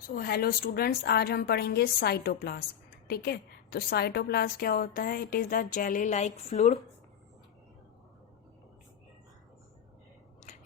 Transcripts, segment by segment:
So hello students, आज हम पढ़ेंगे साइटोप्लाज्म। ठीक है, तो साइटोप्लाज्म क्या होता है? It is the jelly like fluid.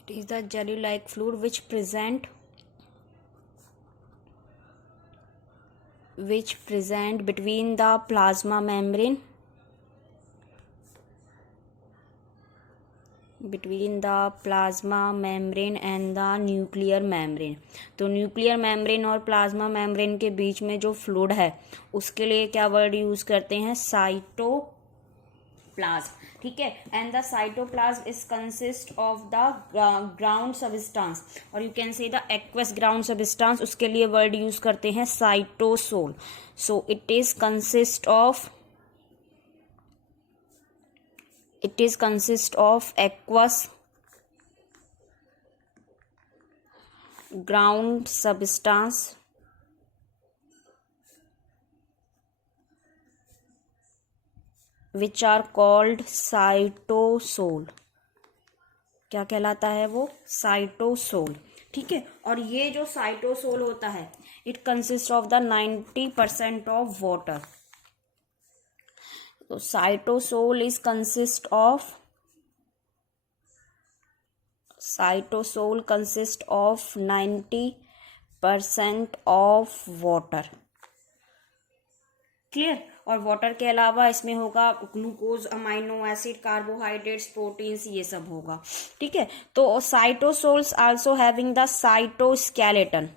It is the jelly like fluid which present between the plasma membrane and the nuclear membrane. तो न्यूक्लियर मेम्ब्रेन और प्लाज्मा मेम्ब्रेन के बीच में जो फ्लूइड है उसके लिए क्या वर्ड यूज करते हैं? साइटोप्लाज्म। ठीक है, and the cytoplasm is consist of the ground substance, और you can say the aqueous ground substance. उसके लिए वर्ड यूज करते हैं cytosol. So it is consist of aqueous ground substance which are called cytosol। क्या कहलाता है वो? Cytosol. ठीक है, और ये जो साइटोसोल होता है it consist of the 90% of water. तो cytosol consist of 90% of water. Clear? और वाटर के अलावा इसमें होगा glucose, amino acid, carbohydrates, proteins, ये सब होगा। ठीक है, तो cytosols also having the cytoskeleton.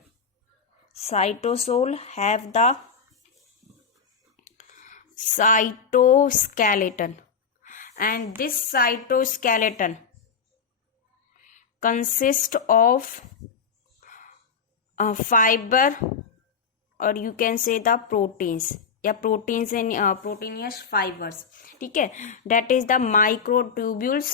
Cytosol have the cytoskeleton, and this cytoskeleton consists of fiber, or you can say the proteins, या proteins and proteinous fibers। ठीक है, that is the microtubules,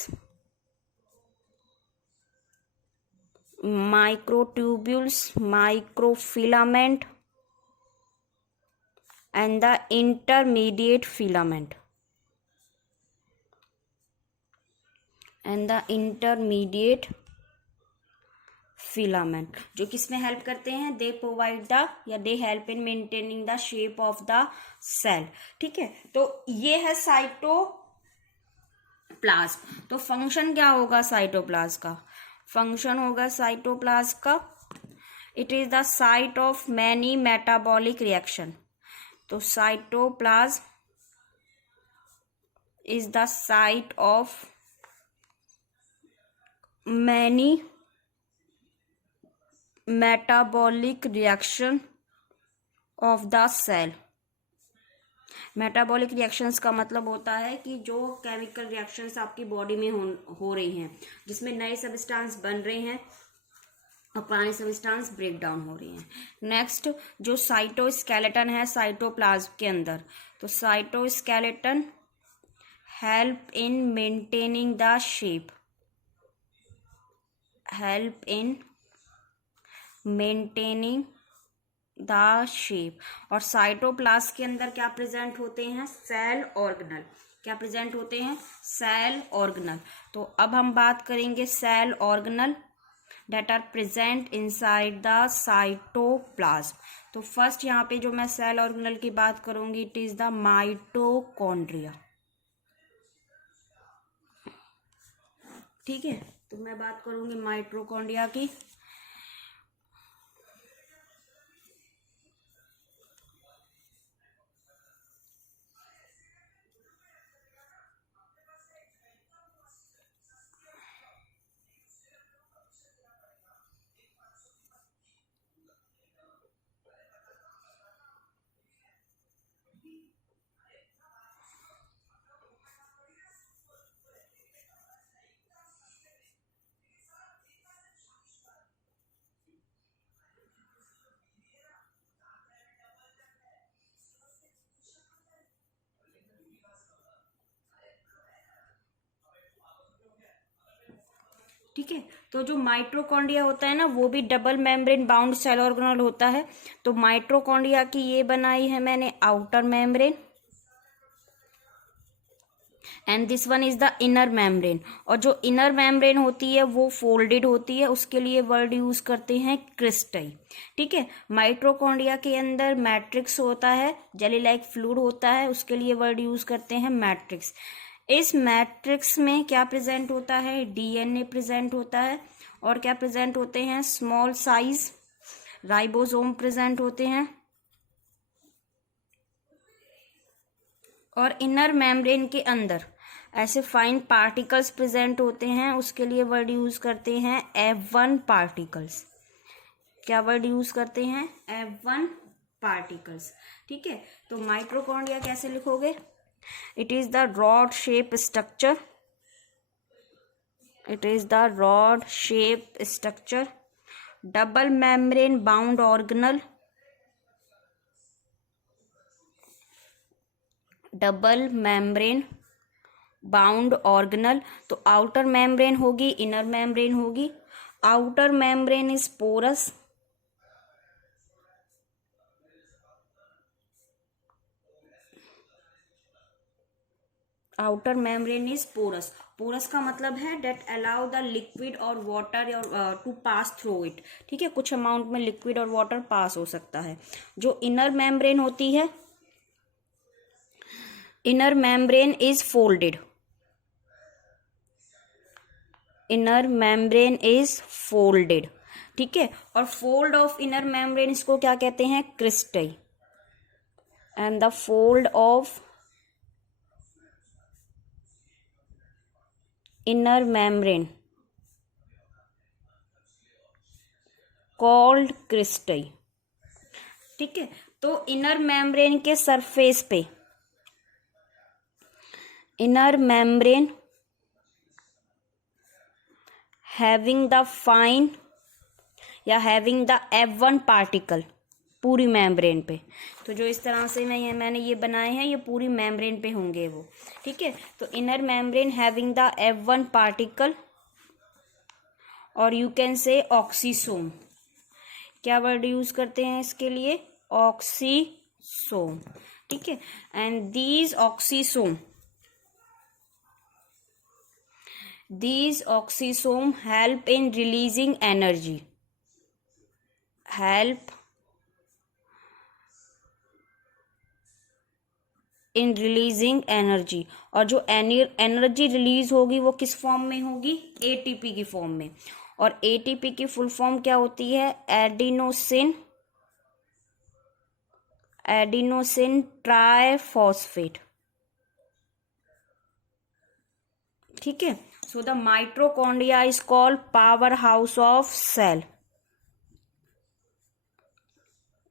microfilament and the intermediate filament, जो किसमें help करते हैं? दे provide the, या they help in maintaining the shape of the cell. ठीक है, तो ये है साइटोप्लाज्म। तो फंक्शन क्या होगा साइटोप्लाज्म का? फंक्शन होगा साइटोप्लाज्म का, it is the site of many metabolic reaction. तो cytoplasm is the site of many metabolic reaction of the cell. Metabolic reactions का मतलब होता है कि जो केमिकल रिएक्शंस आपकी बॉडी में हो रही हैं, जिसमें नए सबस्टांस बन रहे हैं और पुराने सबस्टांस ब्रेक डाउन हो रही हैं। नेक्स्ट, जो साइटोस्केलेटन है साइटोप्लाज्म के अंदर, तो cytoskeleton help in maintaining the shape, और साइटोप्लाज्म के अंदर क्या प्रेजेंट होते हैं? Cell organelle. क्या प्रेजेंट होते हैं? Cell organelle. तो अब हम बात करेंगे cell organelle that are present inside the cytoplasm। तो फर्स्ट यहाँ पे जो मैं सेल ऑर्गेनल की बात करूंगी, इट इज द माइटोकॉन्ड्रिया। ठीक है, तो मैं बात करूंगी माइटोकॉन्ड्रिया की। ठीक है, तो जो माइटोकॉन्ड्रिया होता है ना, वो भी double membrane bound cell organelle होता है। तो माइटोकॉन्ड्रिया की ये बनाई है मैंने outer membrane, and this one is the inner membrane. और जो इनर मेम्ब्रेन होती है वो फोल्डेड होती है, उसके लिए वर्ड यूज करते हैं क्रिस्टई। ठीक है, माइटोकॉन्ड्रिया के अंदर मैट्रिक्स होता है, जेली लाइक फ्लूइड होता है, उसके लिए वर्ड यूज करते हैं मैट्रिक्स। इस मैट्रिक्स में क्या प्रेजेंट होता है, डीएनए प्रेजेंट होता है, और क्या प्रेजेंट होते हैं, स्मॉल साइज राइबोसोम प्रेजेंट होते हैं, और इनर मेम्ब्रेन के अंदर ऐसे फाइन पार्टिकल्स प्रेजेंट होते हैं, उसके लिए वर्ड यूज करते हैं F1 पार्टिकल्स। क्या वर्ड यूज करते हैं, F1 पार्टिकल्स। ठीक है, तो माइटोकॉन्ड्रिया कैसे लिखोगे, it is the rod shape structure, it is the rod shape structure, double membrane bound organelle, double membrane bound organelle. तो आउटर मेम्ब्रेन होगी, इनर मेम्ब्रेन होगी। Outer membrane is porous, outer membrane is porous. Porous का मतलब है that allow the liquid और water to pass through it. ठीक है, कुछ अमाउंट में लिक्विड और वाटर पास हो सकता है। जो इनर मेम्ब्रेन होती है, inner membrane is folded, inner membrane is folded. ठीक है, और फोल्ड ऑफ इनर मेम्ब्रेन इसको क्या कहते हैं, cristae. And the fold of inner membrane called cristae. ठीक है, तो इनर मेम्ब्रेन के सरफेस पे, inner membrane having the fine या हैविंग द F1 पार्टिकल पूरी मेम्ब्रेन पे। तो जो इस तरह से मैंने ये बनाए हैं, ये पूरी मेम्ब्रेन पे होंगे वो। ठीक है, तो inner membrane having the F1 particle, और यू कैन से ऑक्सीसोम। क्या वर्ड यूज करते हैं इसके लिए, ऑक्सीसोम। ठीक है, and these oxysome help in releasing energy, help in releasing energy. और जो एनर्जी रिलीज होगी वो किस फॉर्म में होगी, एटीपी की फॉर्म में। और एटीपी की फुल फॉर्म क्या होती है, एडिनोसिन ट्राइफॉस्फेट। ठीक है, so the mitochondria is called power house of cell,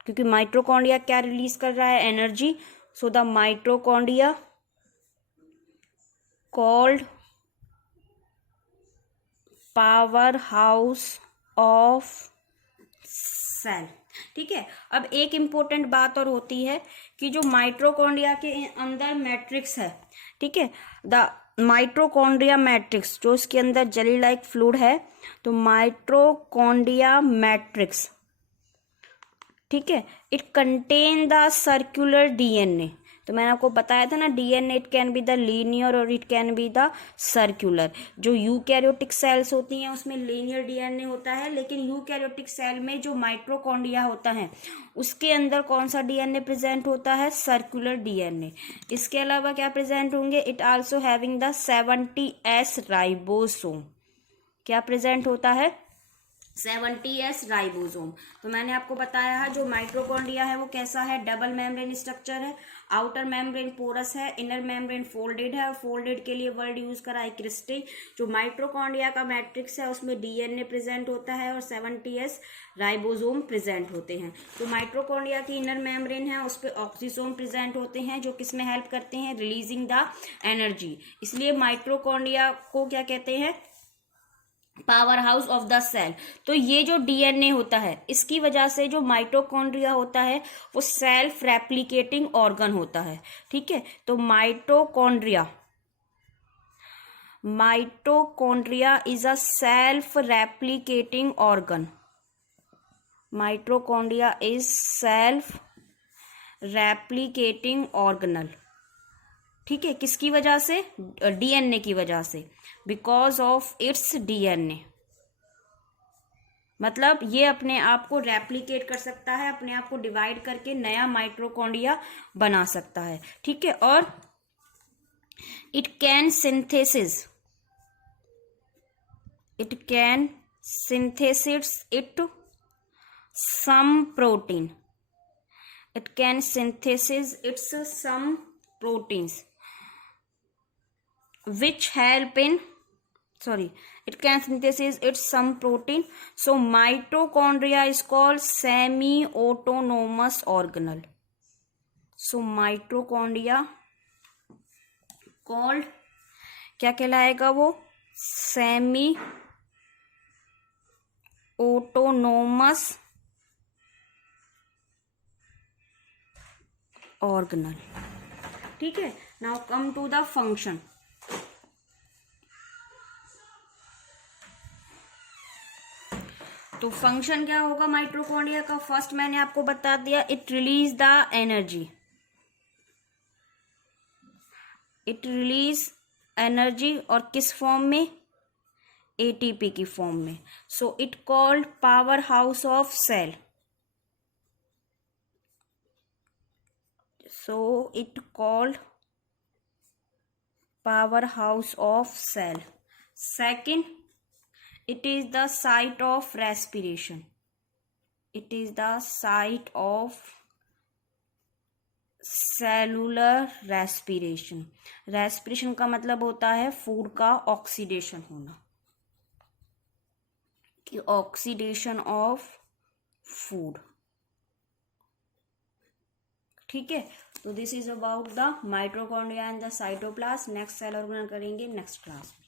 क्योंकि माइटोकॉन्ड्रिया क्या रिलीज कर रहा है, energy. So the mitochondria called power house of cell. ठीक है, अब एक इम्पोर्टेंट बात और होती है कि जो माइटोकॉन्ड्रिया के अंदर मैट्रिक्स है, ठीक है, द माइटोकॉन्ड्रिया मैट्रिक्स, जो इसके अंदर जेली लाइक फ्लूइड है, तो माइटोकॉन्ड्रिया मैट्रिक्स, ठीक है, it contain the circular DNA. तो मैंने आपको बताया था ना, DNA it can be the linear और it can be the circular. जो यूकैरियोटिक सेल्स होती हैं उसमें लीनियर डीएनए होता है, लेकिन यूकैरियोटिक सेल में जो माइटोकॉन्ड्रिया होता है उसके अंदर कौन सा डीएनए प्रेजेंट होता है, सर्कुलर डीएनए। इसके अलावा क्या प्रेजेंट होंगे, it also having the 70S ribosome. क्या प्रेजेंट होता है, 70S राइबोसोम। तो मैंने आपको बताया है जो माइटोकॉन्ड्रिया है वो कैसा है, डबल मेम्ब्रेन स्ट्रक्चर है, आउटर मेम्ब्रेन पोरस है, इनर मेम्ब्रेन फोल्डेड है, और फोल्डेड के लिए वर्ड यूज करा है क्रिस्टल। जो माइटोकॉन्ड्रिया का मैट्रिक्स है उसमें डीएनए प्रेजेंट होता है और 70S राइबोसोम प्रेजेंट होते हैं। जो माइटोकॉन्ड्रिया की इनर मेम्ब्रेन है उस पर ऑक्सीसोम प्रेजेंट होते हैं, जो किसमें हेल्प करते हैं, रिलीजिंग द एनर्जी। इसलिए माइटोकॉन्ड्रिया को क्या कहते हैं, power house of the cell. तो ये जो डीएनए होता है इसकी वजह से जो माइटोकॉन्ड्रिया होता है वो सेल्फ रेप्लिकेटिंग ऑर्गन होता है। ठीक है, तो mitochondria is a self replicating organ. Mitochondria is self replicating organelle. ठीक है, किसकी वजह से? डीएनए की वजह से, बिकॉज ऑफ इट्स डीएनए। मतलब ये अपने आप को रेप्लिकेट कर सकता है, अपने आप को डिवाइड करके नया माइटोकॉन्ड्रिया बना सकता है, ठीक है। और it can synthesis it some protein. It can synthesize its some proteins which help in it can synthesize its some protein. So mitochondria is called semi-autonomous organelle. So mitochondria called क्या कहलाएगा वो? Semi autonomous organelle, ठीक है। Now come to the function. तो function क्या होगा mitochondria का? First मैंने आपको बता दिया, इट रिलीज द एनर्जी, और किस फॉर्म में? एटीपी की फॉर्म में। So it called power house of cell. So it called powerhouse of cell. Second, it is the site of respiration. It is the site of cellular respiration. Respiration का मतलब होता है food का oxidation होना, कि oxidation of food, ठीक है। तो this is about the mitochondria and the cytoplasm. Next cell organelle करेंगे नेक्स्ट क्लास में।